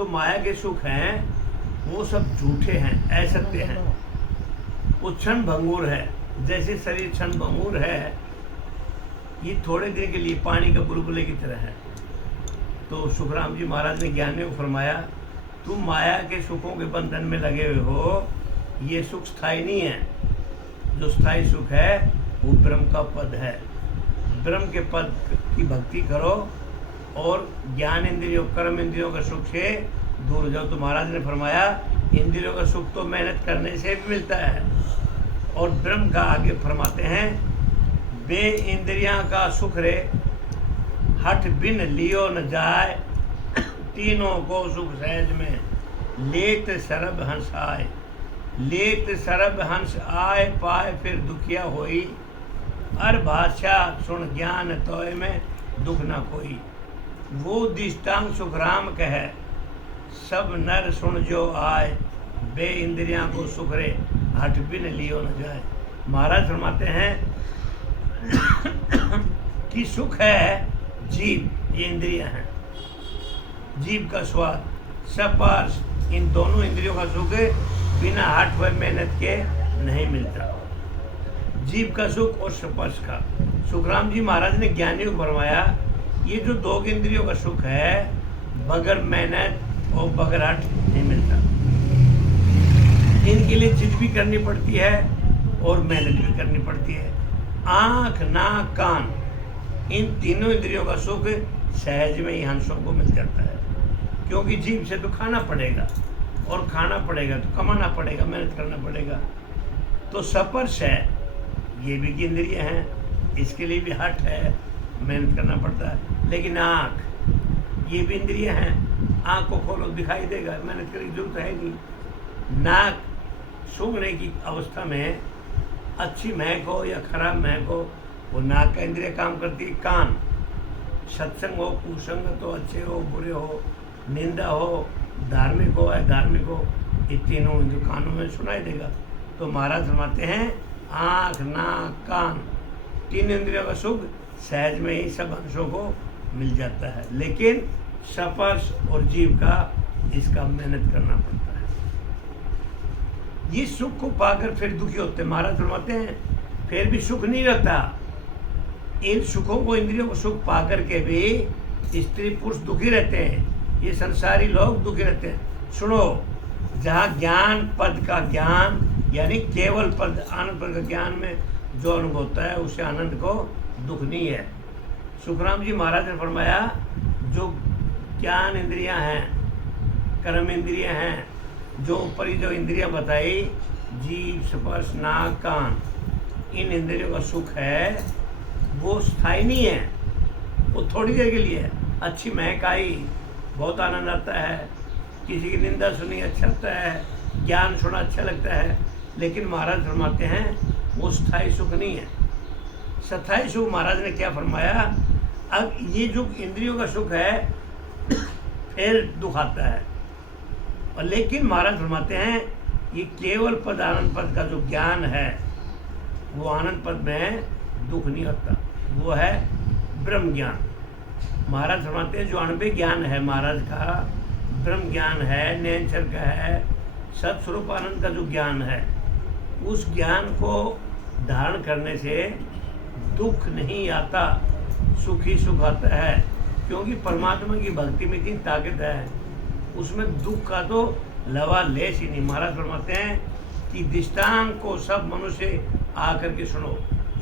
जो माया के सुख हैं वो सब झूठे हैं, असत्य हैं। वो क्षण भंगुर है, जैसे शरीर क्षण भंगुर है, ये थोड़े दिन के लिए पानी का बुलबुले की तरह है। तो सुखराम जी महाराज ने ज्ञानियों को फरमाया, तुम माया के सुखों के बंधन में लगे हुए हो, ये सुख स्थायी नहीं है। जो स्थायी सुख है वो ब्रह्म का पद है। ब्रह्म के पद की भक्ति करो और ज्ञान इंद्रियों कर्म इंद्रियों का सुख से दूर हो जाओ। तो महाराज ने फरमाया, इंद्रियों का सुख तो मेहनत करने से भी मिलता है। और ब्रह्म का आगे फरमाते हैं, बे इंद्रियां का सुख रे हठ बिन लियो न जाए, तीनों को सुख सहज में लेत सरब हंस आए। लेत सरब हंस आए पाए फिर दुखिया होई, अर भाषा सुन ज्ञान तोय में दुख न कोई। वो दिष्टांग सुखराम कहे, सब नर सुन जो आए, बे इंद्रियां को सुख रे हठ बिन लियो न जाए। महाराज फरमाते हैं कि सुख है जीव, ये इंद्रियां हैं, जीव का स्वाद स्पर्श, इन दोनों इंद्रियों का सुख बिना हठ व मेहनत के नहीं मिलता। जीव का सुख और स्पर्श का। सुखराम जी महाराज ने ज्ञानियों को फरमाया, ये जो दो इंद्रियों का सुख है बगैर मेहनत और बगैर हठ नहीं मिलता। इनके लिए जिद भी करनी पड़ती है और मेहनत भी करनी पड़ती है। आँख नाक कान, इन तीनों इंद्रियों का सुख सहज में ही हंसों को मिल जाता है। क्योंकि जीव से तो खाना पड़ेगा, और खाना पड़ेगा तो कमाना पड़ेगा, मेहनत करना पड़ेगा। तो स्पर्श है, ये भी इंद्रिय हैं, इसके लिए भी हठ है, मेहनत करना पड़ता है। लेकिन आँख, ये भी इंद्रिय हैं, आँख को खोलो दिखाई देगा, मेहनत करने की जरूरत है नहीं। नाक, सूंघने की अवस्था में अच्छी महक हो या खराब महक हो, वो नाक का इंद्रिय काम करती है। कान, सत्संग हो कुसंग तो अच्छे हो बुरे हो, निंदा हो धार्मिक हो अधार्मिक हो, ये तीनों जो कानों में सुनाई देगा। तो महाराज फरमाते हैं, आँख नाक कान, तीन इंद्रियों का सुख सहज में ही सब अंशों को मिल जाता है। लेकिन स्पर्श और जीव का इसका मेहनत करना पड़ता है। ये सुख को पाकर फिर दुखी होते हैं। महाराज फरमाते हैं फिर भी सुख नहीं रहता। इन सुखों को इंद्रियों को सुख पाकर के भी स्त्री पुरुष दुखी रहते हैं, ये संसारी लोग दुखी रहते हैं। सुनो, जहाँ ज्ञान पद का ज्ञान यानी केवल पद आनंद पद का ज्ञान में जो अनुभव होता है उसे आनंद को दुख नहीं है। सुखराम जी महाराज ने फरमाया, जो ज्ञान इंद्रियां हैं कर्म इंद्रियां हैं, जो ऊपरी जो इंद्रियां बताई जीव स्पर्श नाक कान, इन इंद्रियों का सुख है वो स्थायी नहीं है, वो थोड़ी देर के लिए है। अच्छी महक आई बहुत आनंद आता है, किसी की निंदा सुनी अच्छा लगता है, ज्ञान सुना अच्छा लगता है, लेकिन महाराज फरमाते हैं वो स्थायी सुख नहीं है। स्थायी सुख महाराज ने क्या फरमाया, अब ये जो इंद्रियों का सुख है फिर दुख आता है। और लेकिन महाराज फरमाते हैं ये केवल पद आनंद पद का जो ज्ञान है वो आनंद पद में दुख नहीं होता, वो है ब्रह्म ज्ञान। महाराज फरमाते हैं जो अणबे ज्ञान है महाराज का, ब्रह्म ज्ञान है, नैनचर का है, सत्स्वरूप आनंद का जो ज्ञान है, उस ज्ञान को धारण करने से दुख नहीं आता, सुख ही सुख आता है। क्योंकि परमात्मा की भक्ति में इतनी ताकत है, उसमें दुख का तो लवा लेस ही नहीं। महाराज फरमाते हैं कि दृष्टांत को सब मनुष्य आकर के सुनो।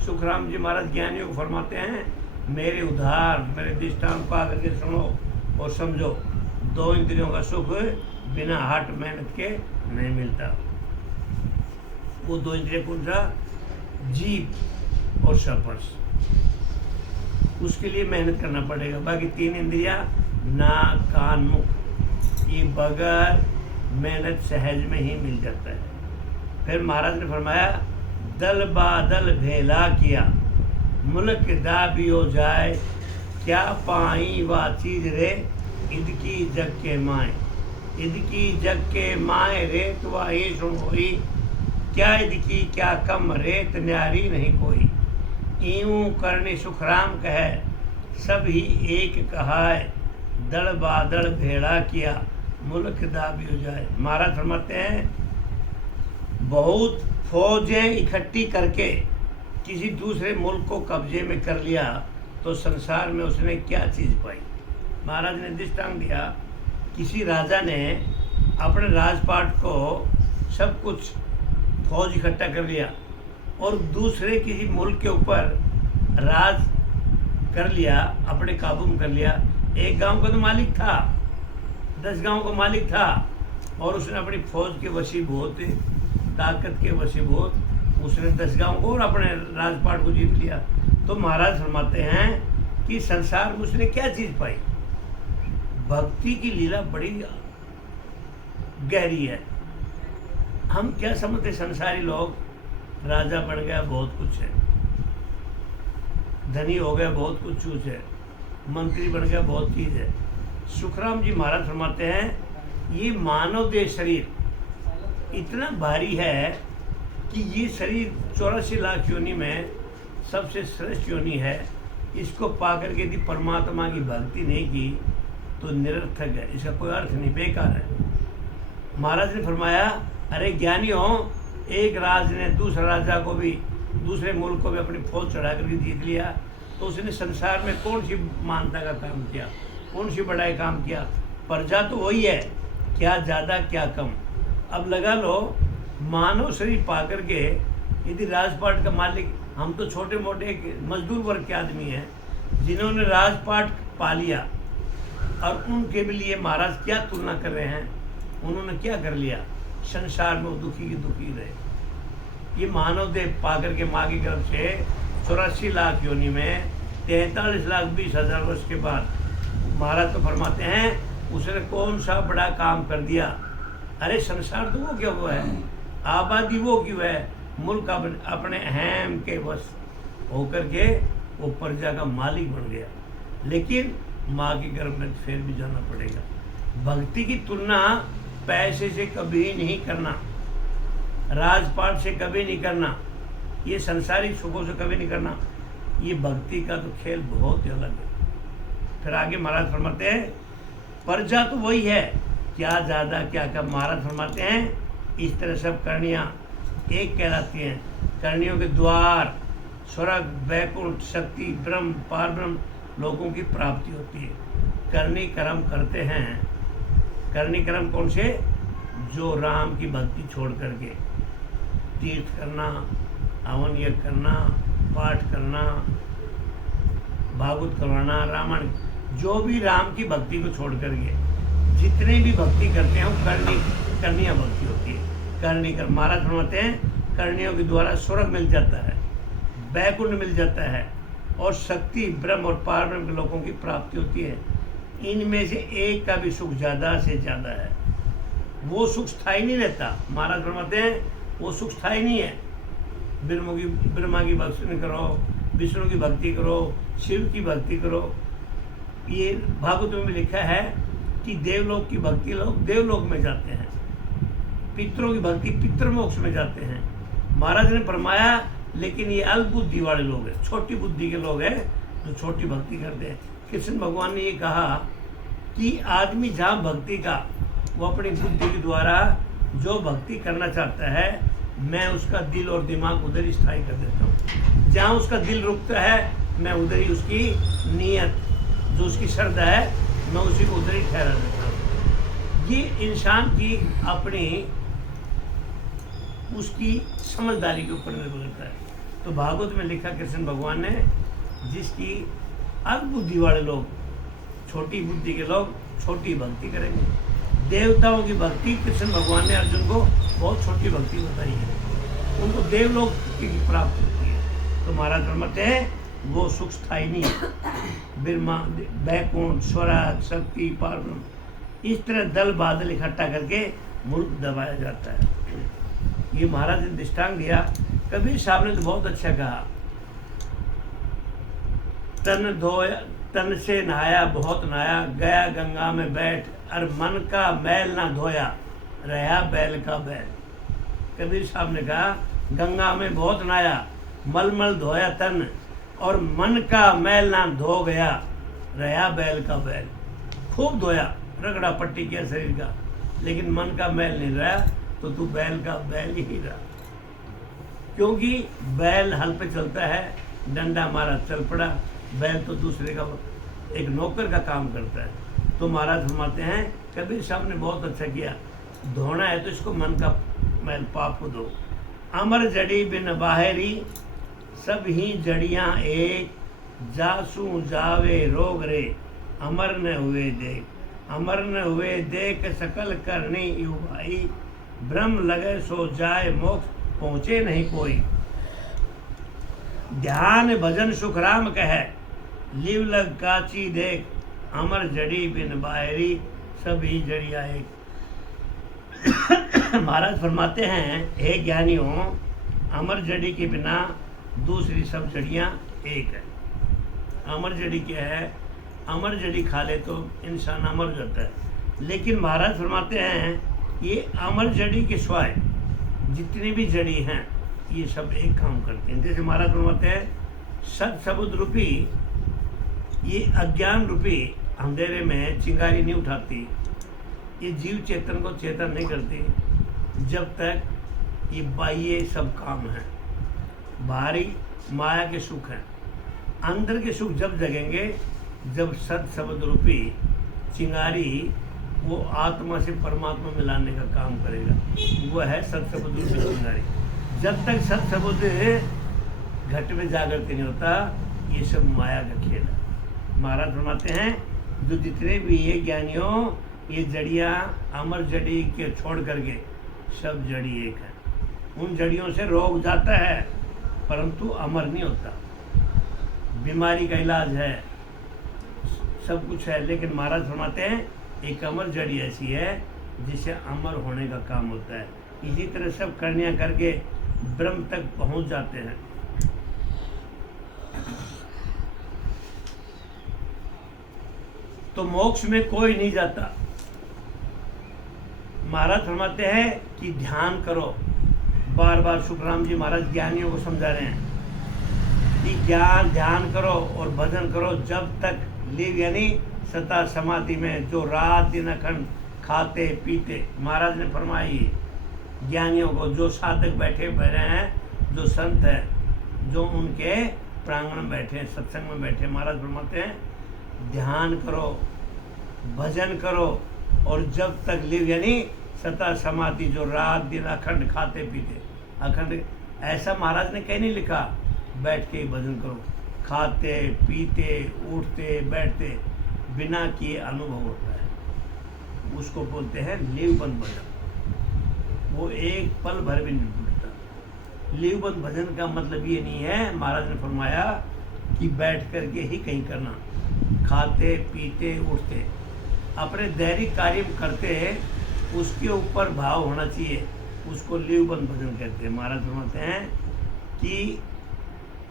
सुखराम जी महाराज ज्ञानियों को फरमाते हैं, मेरे उद्धार मेरे दृष्टांत को आकर के सुनो और समझो, दो इंद्रियों का सुख बिना हठ मेहनत के नहीं मिलता। वो दो इंद्रिय कौन सा, जीव और स्पर्श, उसके लिए मेहनत करना पड़ेगा। बाकी तीन इंद्रियां नाक कान मुख, ये बगैर मेहनत सहज में ही मिल जाता है। फिर महाराज ने फरमाया, दल बादल भेला किया मुल्क दाबियो जाए, क्या पाई वा चीज रे इदकी जग के माए। इदकी जग के माए रेत वाही सुन होई, क्या इदकी क्या कम रेत न्यारी नहीं कोई। यूं करनी सुखराम कहे सब ही एक कहाय, दल बादल भेड़ा किया मुल्क दाबी हो जाए। महाराज फरमाते हैं बहुत फौजें इकट्ठी करके किसी दूसरे मुल्क को कब्जे में कर लिया तो संसार में उसने क्या चीज़ पाई। महाराज ने दृष्टांत दिया, किसी राजा ने अपने राजपाट को सब कुछ फौज इकट्ठा कर लिया और दूसरे किसी मुल्क के ऊपर राज कर लिया, अपने काबू में कर लिया। एक गांव का तो मालिक था, 10 गांव का मालिक था और उसने अपनी फौज के वशीभूत, ताकत के वशीभूत उसने 10 गांव को और अपने राजपाट को जीत लिया। तो महाराज फरमाते हैं कि संसार में उसने क्या चीज़ पाई। भक्ति की लीला बड़ी गहरी है। हम क्या समझते, संसारी लोग, राजा बन गया बहुत कुछ है, धनी हो गया बहुत कुछ है, मंत्री बन गया बहुत चीज़ है। सुखराम जी महाराज फरमाते हैं ये मानव देह शरीर इतना भारी है कि ये शरीर 84 लाख योनि में सबसे श्रेष्ठ योनि है। इसको पाकर के यदि परमात्मा की भक्ति नहीं की तो निरर्थक है, इसका कोई अर्थ नहीं, बेकार है। महाराज ने फरमाया अरे ज्ञानी हो, एक राज ने दूसरे राजा को भी, दूसरे मुल्क को भी अपनी फौज चढ़ा करके जीत लिया तो उसने संसार में कौन सी मानता का काम किया, कौन सी बड़ाई काम किया। प्रजा तो वही है, क्या ज़्यादा क्या कम। अब लगा लो मानव शरीर पा करके यदि राजपाट का मालिक, हम तो छोटे मोटे मजदूर वर्ग के आदमी हैं जिन्होंने राजपाट पा लिया और उनके भी लिए महाराज क्या तुलना कर रहे हैं, उन्होंने क्या कर लिया, संसार में वो दुखी की दुखी रहे। ये मानव देह पाकर के माँ की गर्भ से 84 लाख योनि में 43,20,000 वर्ष के बाद महाराज तो फरमाते हैं उसने कौन सा बड़ा काम कर दिया। अरे संसार तो वो क्या हुआ है, आबादी वो क्यों है, मुल्क अपने अहम के वश होकर के वो प्रजा का मालिक बन गया। लेकिन माँ के गर्भ में फिर भी जाना पड़ेगा। भक्ति की तुलना पैसे से कभी नहीं करना, राजपाट से कभी नहीं करना, ये संसारिक सुखों से कभी नहीं करना। ये भक्ति का तो खेल बहुत ही अलग है। फिर आगे महाराज फरमाते हैं प्रजा तो वही है, क्या ज़्यादा क्या कम। महाराज फरमाते हैं इस तरह सब करनियाँ एक कहलाती हैं। करणियों के द्वार स्वर्ग, वैकुंठ, शक्ति, ब्रह्म, पार ब्रह्म लोगों की प्राप्ति होती है। करनी कर्म करते हैं। करनी कर्म कौन से, जो राम की भक्ति छोड़ करके तीर्थ करना, हवन यज्ञ करना, पाठ करना, भागवत करवाना, रामायण, जो भी राम की भक्ति को छोड़ करके जितने भी भक्ति करते हैं वो करनिया भक्ति होती है। करनी कर्म। महाराज फरमाते हैं करनियों के द्वारा स्वर्ग मिल जाता है, वैकुंठ मिल जाता है और शक्ति, ब्रह्म और पार ब्रह्म के लोगों की प्राप्ति होती है। इनमें से एक का भी सुख ज़्यादा से ज़्यादा है, वो सुख स्थायी नहीं रहता। महाराज फरमाते हैं वो सुख स्थायी नहीं है। ब्रह्मा की भक्ति करो, विष्णु की भक्ति करो, शिव की भक्ति करो। ये भागवत में भी लिखा है कि देवलोक की भक्ति लोग देवलोक में जाते हैं, पितरों की भक्ति पितृमोक्ष में जाते हैं। महाराज ने फरमाया लेकिन ये अल्प बुद्धि वाले लोग हैं, छोटी बुद्धि के लोग हैं जो छोटी भक्ति करते हैं। कृष्ण भगवान ने ये कहा कि आदमी जहाँ भक्ति का, वो अपनी बुद्धि के द्वारा जो भक्ति करना चाहता है, मैं उसका दिल और दिमाग उधर ही स्थायी कर देता हूँ। जहाँ उसका दिल रुकता है मैं उधर ही उसकी नीयत, जो उसकी श्रद्धा है, मैं उसी को उधर ही ठहरा देता हूँ। ये इंसान की अपनी उसकी समझदारी के ऊपर निर्भर करता है। तो भागवत में लिखा कृष्ण भगवान ने, जिसकी अल्प बुद्धि वाले लोग, छोटी बुद्धि के लोग छोटी भक्ति करेंगे। देवताओं की भक्ति कृष्ण भगवान ने अर्जुन को बहुत छोटी भक्ति बताई है, उनको देवलोक की प्राप्त होती है। तो महाराज फरमाते हैं वो सुख स्थायी नहीं है। ब्रह्मा, वैकुंठ, स्वर्ग, शक्ति, पार ब्रह्म, इस तरह दल बादल इकट्ठा करके मुल्क दबाया जाता है। ये महाराज ने दृष्टांत दिया। कबीर साहब ने तो बहुत अच्छा कहा, तन से नहाया बहुत नहाया, गया गंगा में बैठ, और मन का मैल ना धोया, रहा बैल का बैल। कबीर साहब ने कहा गंगा में बहुत नहाया, मल धोया तन, और मन का मैल ना धो गया, रहा बैल का बैल। खूब धोया, रगड़ा पट्टी किया शरीर का, लेकिन मन का मैल नहीं रहा तो तू बैल का बैल ही रहा। क्योंकि बैल हल पे चलता है, डंडा मारा चल पड़ा, बैल तो दूसरे का एक नौकर का काम करता है। तो महाराज फरमाते हैं कबीर साहब ने बहुत अच्छा किया, धोना है तो इसको मन का मैल पाप को धो। अमर जड़ी बिन बाहरी सब ही जड़ियां एक, जासू जावे रोग रे अमर न हुए देख, अमर न हुए देख सकल करनी यू भाई, ब्रह्म लगे सो जाए मोक्ष पहुँचे नहीं कोई। ध्यान भजन सुख राम कहे, लिव लग काची देख, अमर जड़ी बिन बाहरी सभी जड़िया एक। महाराज फरमाते हैं हे ज्ञानियों, अमर जड़ी के बिना दूसरी सब जड़ियाँ एक है। अमर जड़ी क्या है? अमर जड़ी खा ले तो इंसान अमर हो जाता है। लेकिन महाराज फरमाते हैं ये अमर जड़ी के सिवाय जितनी भी जड़ी हैं ये सब एक काम करते हैं। जैसे महाराज फरमाते हैं सत सबुद रूपी ये अज्ञान रूपी अंधेरे में चिंगारी नहीं उठाती, ये जीव चेतन को चेतन नहीं करती जब तक ये बाह्य सब काम है, बाहरी माया के सुख हैं। अंदर के सुख जब जगेंगे जब सत शब्द रूपी चिंगारी वो आत्मा से परमात्मा मिलाने का काम करेगा, वो है सत शब्द रूपी चिंगारी। जब तक सत शब्द घट में जागृत नहीं होता ये सब माया का खेल है। महाराज फरमाते हैं जो जितने भी ये ज्ञानियों ये जड़ियाँ अमर जड़ी के छोड़ करके सब जड़ी एक है। उन जड़ियों से रोग जाता है परंतु अमर नहीं होता। बीमारी का इलाज है, सब कुछ है, लेकिन महाराज फरमाते हैं एक अमर जड़ी ऐसी है जिसे अमर होने का काम होता है। इसी तरह सब करनियाँ करके ब्रह्म तक पहुंच जाते हैं। तो मोक्ष में कोई नहीं जाता। महाराज फरमाते हैं कि ध्यान करो, बार बार सुखराम जी महाराज ज्ञानियों को समझा रहे हैं कि ध्यान करो और भजन करो जब तक लिव यानी सता समाधि में, जो रात दिन अखंड खाते पीते। महाराज ने फरमाई ज्ञानियों को, जो साधक बैठे हैं, जो संत हैं, जो उनके प्रांगण में बैठे, सत्संग में बैठे, महाराज फरमाते हैं ध्यान करो, भजन करो और जब तक लिव यानी सता समाधि, जो रात दिन अखंड खाते पीते। अखंड ऐसा महाराज ने कहीं नहीं लिखा बैठ के ही भजन करो, खाते पीते उठते बैठते बिना किए अनुभव होता है, उसको बोलते हैं लीवबंद भजन। वो एक पल भर भी नहीं टूटता। लीवबंद भजन का मतलब ये नहीं है, महाराज ने फरमाया कि बैठ करके ही कहीं करना, खाते पीते उठते अपने दैनिक कार्य करते उसके ऊपर भाव होना चाहिए, उसको लीवबंद भजन कहते हैं। महाराज फरमाते हैं कि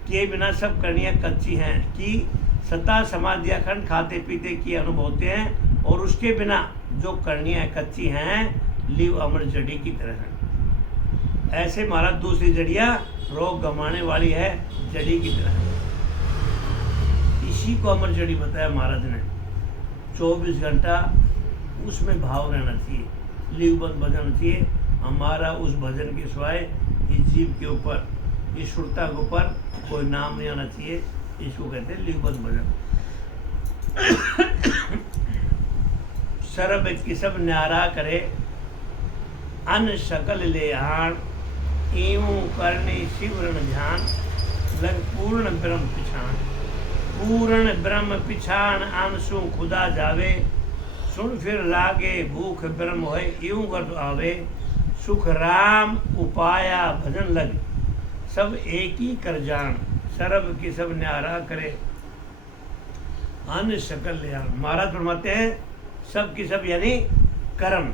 के बिना सब करनियाँ कच्ची हैं, कि सता समाधि अखंड खाते पीते की अनुभव होते हैं, और उसके बिना जो करनियाँ कच्ची हैं लीव अमर जड़ी की तरह हैं। ऐसे महाराज दूसरी जड़ियाँ रोग गंवाने वाली है जड़ी की तरह है। इसी को अमर जड़ी बताया महाराज ने। 24 घंटा उसमें भाव रहना चाहिए, लीवबंद भजन चाहिए। हमारा उस भजन के सिवाय इस जीव के ऊपर, इस सुरता के ऊपर कोई नाम नहीं आना चाहिए। इसको कहते हैं लीवबंद भजन। सर्व की सब न्यारा करे, अन सकल ले आण, एवं करने शिवरण ध्यान, लग पूर्ण ब्रह्म पिछाण। पूर्ण ब्रह्म पिछाण आंसू खुदा जावे, सुन फिर लागे भूख ब्रह्म होए यूं कर आवे। सुख राम उपाया भजन लग, सब एक ही कर जान, सर्व की सब न्यारा करे, अन सकल ले आण। महाराज फरमाते हैं सब की सब यानी कर्म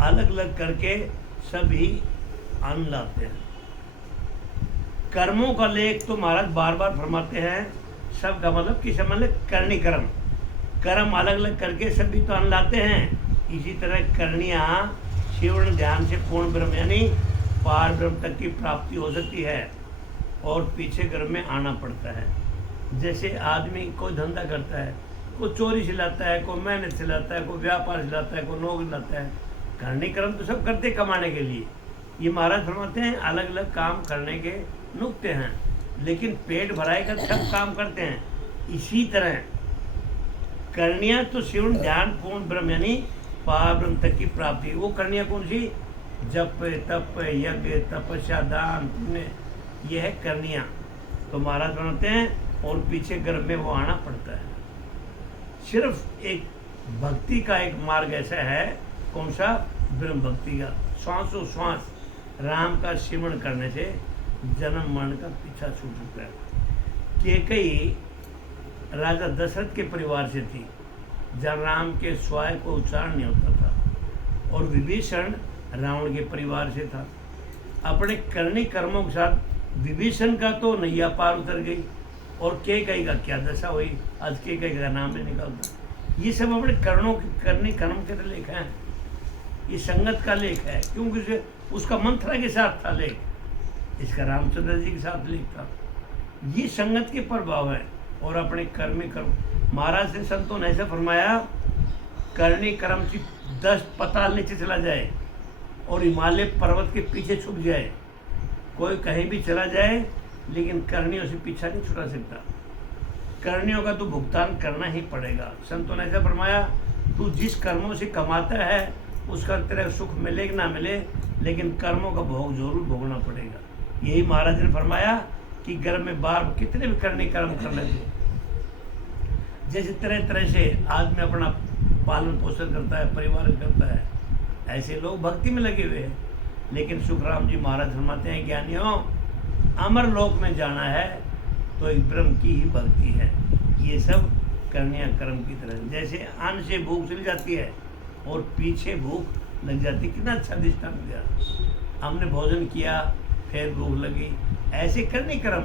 अलग अलग करके सभी अन्न लाते हैं। कर्मों का लेख तो महाराज बार बार फरमाते हैं, सब का मतलब किस मतलब करनी कर्म, कर्म अलग अलग करके सभी तो अन्न लाते हैं। इसी तरह करनियाँ शिवण ध्यान से पूर्ण ब्रह्म यानी पार ब्रह्म तक की प्राप्ति हो सकती है, और पीछे गर्भ में आना पड़ता है। जैसे आदमी कोई धंधा करता है, कोई चोरी से लाता है, कोई मेहनत से लाता है, कोई व्यापार से लाता है, कोई नौकरी लाता है, करनी कर्म तो सब करते कमाने के लिए। ये महाराज फरमाते हैं अलग अलग काम करने के नुक्ते हैं, लेकिन पेट भराई का सब काम करते हैं। इसी तरह करनियाँ तो श्रवण ध्यान पूर्ण ब्रह्म यानी पार ब्रह्म तक की प्राप्ति। वो करनियाँ कौन सी? जप तप यज्ञ तपस्या दान पुण्य, ये है करनियाँ। तो महाराज बनाते हैं और पीछे गर्भ में वो आना पड़ता है। सिर्फ एक भक्ति का एक मार्ग ऐसा है, कौन सा? ब्रह्म भक्ति का। श्वासों श्वास राम का सिमरण करने से जन्म मरण का पीछा छूट चुका है। कैकेयी राजा दशरथ के परिवार से थी, जहाँ राम के स्वाय को उच्चारण नहीं होता था, और विभीषण रावण के परिवार से था। अपने करनी कर्मों के साथ विभीषण का तो नैया पार उतर गई, और कैकेयी का क्या दशा हुई, आज कैकेयी का नाम नहीं निकलता। ये सब अपने कर्णों के करनी कर्म के तो लेख हैं। ये संगत का लेख है, क्योंकि उसका मंथरा के साथ था लेख, इसका रामचंद्र जी के साथ लेख था। ये संगत के प्रभाव है। और अपने कर्मी कर्म, महाराज से संतों ने ऐसा फरमाया, करनी कर्म की 10 पताल नीचे चला जाए और हिमालय पर्वत के पीछे छुप जाए, कोई कहीं भी चला जाए, लेकिन करनियों से पीछा नहीं छुड़ा सकता। करनियों का तो भुगतान करना ही पड़ेगा। संतों ने ऐसा फरमाया, तू जिस कर्मों से कमाता है उसका तेरा सुख मिले कि ना मिले, लेकिन कर्मों का भोग जरूर भोगना पड़ेगा। यही महाराज ने फरमाया कि घर में बार कितने भी करने कर्म कर लेते, जैसे तरह तरह से आदमी अपना पालन पोषण करता है, परिवार करता है, ऐसे लोग भक्ति में लगे हुए हैं। लेकिन सुखराम जी महाराज फरमाते हैं, ज्ञानियों अमर लोक में जाना है तो एक ब्रह्म की ही भक्ति है। ये सब करनिया कर्म की तरह, जैसे अन्न से भूख चली जाती है और पीछे भूख लग जाती। कितना अच्छा दृष्टांत दिया, हमने भोजन किया फिर भूख लगी, ऐसे करनी कर्म।